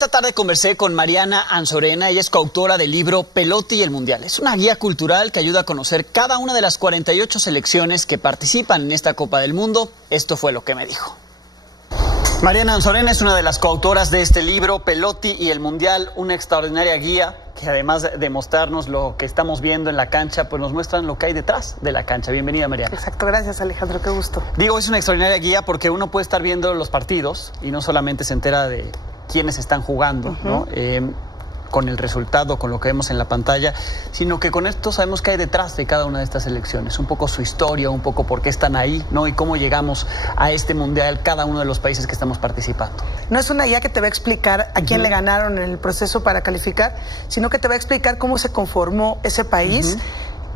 Esta tarde conversé con Mariana Anzorena, ella es coautora del libro Pelotti y el Mundial. Es una guía cultural que ayuda a conocer cada una de las 48 selecciones que participan en esta Copa del Mundo. Esto fue lo que me dijo. Mariana Anzorena es una de las coautoras de este libro, Pelotti y el Mundial, una extraordinaria guía que además de mostrarnos lo que estamos viendo en la cancha, pues nos muestran lo que hay detrás de la cancha. Bienvenida, Mariana. Exacto, gracias Alejandro, qué gusto. Digo, es una extraordinaria guía porque uno puede estar viendo los partidos y no solamente se entera de quiénes están jugando, ¿no? Con el resultado, con lo que vemos en la pantalla, sino que con esto sabemos qué hay detrás de cada una de estas selecciones, un poco su historia, un poco por qué están ahí, ¿no? Y cómo llegamos a este mundial, cada uno de los países que estamos participando. No es una guía que te va a explicar a quién le ganaron en el proceso para calificar, sino que te va a explicar cómo se conformó ese país.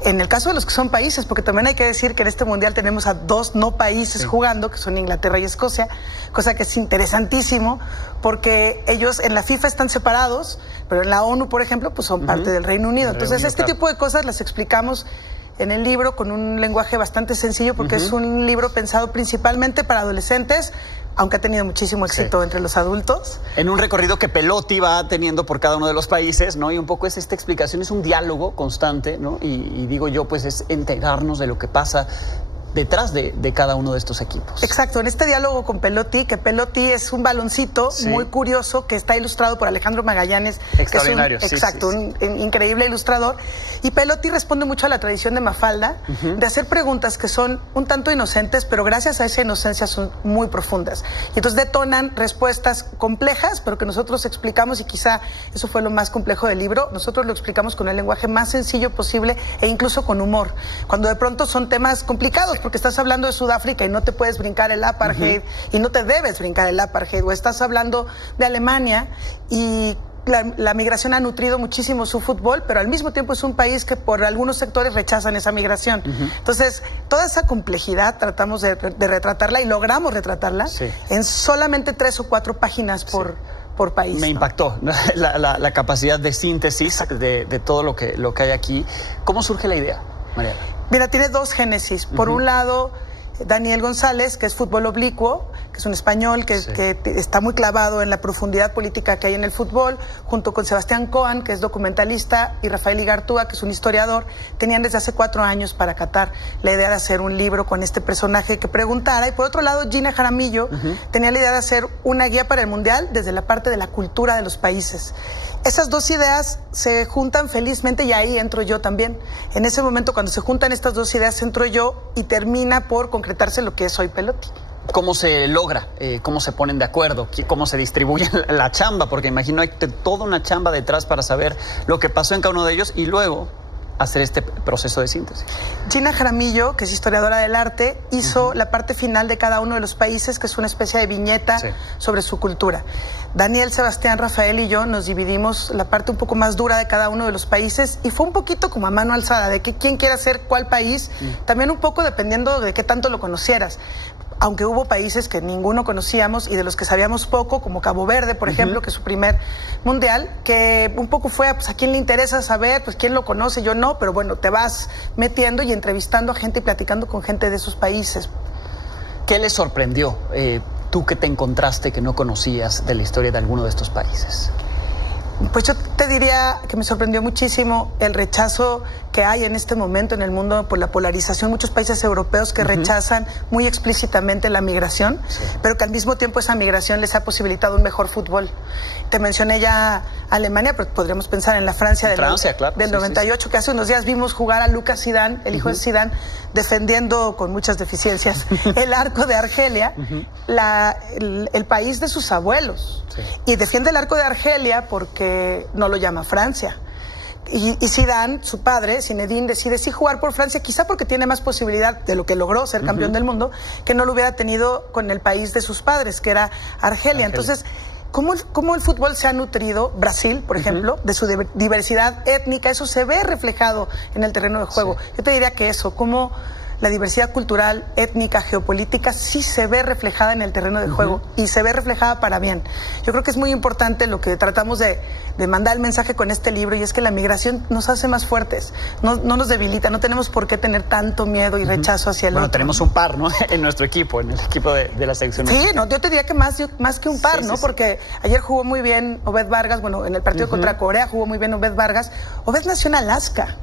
En el caso de los que son países, porque también hay que decir que en este mundial tenemos a dos no países jugando, que son Inglaterra y Escocia, cosa que es interesantísimo, porque ellos en la FIFA están separados, pero en la ONU, por ejemplo, pues son parte del Reino Unido. Entonces, este tipo de cosas las explicamos en el libro con un lenguaje bastante sencillo, porque es un libro pensado principalmente para adolescentes, aunque ha tenido muchísimo éxito entre los adultos. En un recorrido que Pelotti va teniendo por cada uno de los países, ¿no? Y un poco es esta explicación, es un diálogo constante, ¿no? Y digo yo, pues es enterarnos de lo que pasa detrás de cada uno de estos equipos. Exacto, en este diálogo con Pelotti, que Pelotti es un baloncito muy curioso que está ilustrado por Alejandro Magallanes, extraordinario, que es un increíble ilustrador, y Pelotti responde mucho a la tradición de Mafalda, de hacer preguntas que son un tanto inocentes, pero gracias a esa inocencia son muy profundas. Y entonces detonan respuestas complejas, pero que nosotros explicamos, y quizá eso fue lo más complejo del libro, nosotros lo explicamos con el lenguaje más sencillo posible e incluso con humor, cuando de pronto son temas complicados, porque estás hablando de Sudáfrica y no te puedes brincar el apartheid, y no te debes brincar el apartheid, o estás hablando de Alemania y la migración ha nutrido muchísimo su fútbol, pero al mismo tiempo es un país que por algunos sectores rechazan esa migración. Entonces, toda esa complejidad tratamos de retratarla y logramos retratarla en solamente 3 o 4 páginas por país. Me impactó la capacidad de síntesis de todo lo que hay aquí. ¿Cómo surge la idea, Mariana? Mira, tiene dos génesis. Por un lado, Daniel González, que es Fútbol Oblicuo, que es un español que está muy clavado en la profundidad política que hay en el fútbol, junto con Sebastián Coan, que es documentalista, y Rafael Igartúa, que es un historiador, tenían desde hace 4 años para catar la idea de hacer un libro con este personaje que preguntara. Y por otro lado, Gina Jaramillo tenía la idea de hacer una guía para el Mundial desde la parte de la cultura de los países. Esas dos ideas se juntan felizmente y ahí entro yo también. En ese momento, cuando se juntan estas dos ideas, entro yo y termina por concretarse lo que es hoy Pelotti. ¿Cómo se logra? ¿Cómo se ponen de acuerdo? ¿Cómo se distribuye la chamba? Porque imagino hay toda una chamba detrás para saber lo que pasó en cada uno de ellos y luego hacer este proceso de síntesis. Gina Jaramillo, que es historiadora del arte, hizo la parte final de cada uno de los países, que es una especie de viñeta sobre su cultura. Daniel, Sebastián, Rafael y yo nos dividimos la parte un poco más dura de cada uno de los países y fue un poquito como a mano alzada, de que quién quiere hacer cuál país, también un poco dependiendo de qué tanto lo conocieras. Aunque hubo países que ninguno conocíamos y de los que sabíamos poco, como Cabo Verde, por ejemplo, que es su primer mundial, que un poco fue pues, a quién le interesa saber, pues quién lo conoce, yo no, pero bueno, te vas metiendo y entrevistando a gente y platicando con gente de esos países. ¿Qué les sorprendió, tú que te encontraste que no conocías de la historia de alguno de estos países? Pues yo te diría que me sorprendió muchísimo el rechazo que hay en este momento en el mundo por la polarización. Muchos países europeos que rechazan muy explícitamente la migración, pero que al mismo tiempo esa migración les ha posibilitado un mejor fútbol. Te mencioné ya Alemania, pero podríamos pensar en la Francia del 98, que hace unos días vimos jugar a Lucas Zidane, el hijo de Zidane, defendiendo con muchas deficiencias el arco de Argelia, el país de sus abuelos. Y defiende el arco de Argelia porque no lo llama Francia. Y Zidane, su padre, Zinedine, decide sí jugar por Francia, quizá porque tiene más posibilidad de lo que logró ser campeón del mundo, que no lo hubiera tenido con el país de sus padres, que era Argelia. Entonces, ¿cómo el fútbol se ha nutrido, Brasil, por ejemplo, de su diversidad étnica? Eso se ve reflejado en el terreno de juego. Yo te diría que eso, cómo la diversidad cultural, étnica, geopolítica, sí se ve reflejada en el terreno de juego y se ve reflejada para bien. Yo creo que es muy importante lo que tratamos de mandar el mensaje con este libro, y es que la migración nos hace más fuertes, no nos debilita, no tenemos por qué tener tanto miedo y rechazo hacia el otro. Tenemos un par, ¿no? En nuestro equipo, en el equipo de la selección. Sí, no, yo te diría que más que un par, ¿no? Porque ayer jugó muy bien Obed Vargas, en el partido contra Corea jugó muy bien Obed Vargas. Obed nació en Alaska,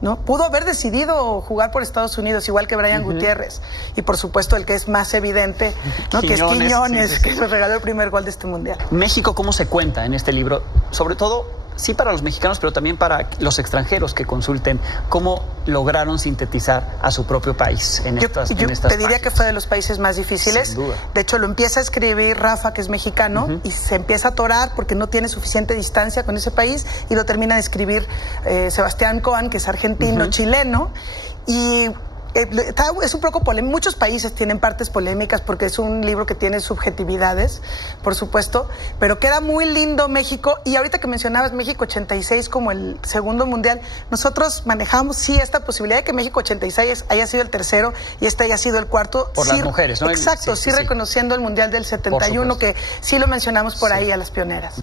¿no? Pudo haber decidido jugar por Estados Unidos, igual que Brian Gutiérrez. Y por supuesto el que es más evidente, ¿no? Que es Quiñones, que nos regaló el primer gol de este mundial. México, ¿cómo se cuenta en este libro? Sobre todo, sí para los mexicanos, pero también para los extranjeros que consulten cómo lograron sintetizar a su propio país en estas Yo te diría páginas. que fue de los países más difíciles. Sin duda. De hecho, lo empieza a escribir Rafa, que es mexicano, y se empieza a atorar porque no tiene suficiente distancia con ese país, y lo termina de escribir Sebastián Coan, que es argentino, chileno, y es un poco polémico. Muchos países tienen partes polémicas porque es un libro que tiene subjetividades, por supuesto, pero queda muy lindo México. Y ahorita que mencionabas México 86 como el segundo mundial, nosotros manejamos esta posibilidad de que México 86 haya sido el tercero y este haya sido el cuarto. Por las mujeres, ¿no? Exacto, sí, reconociendo el mundial del 71, que sí lo mencionamos por ahí a las pioneras.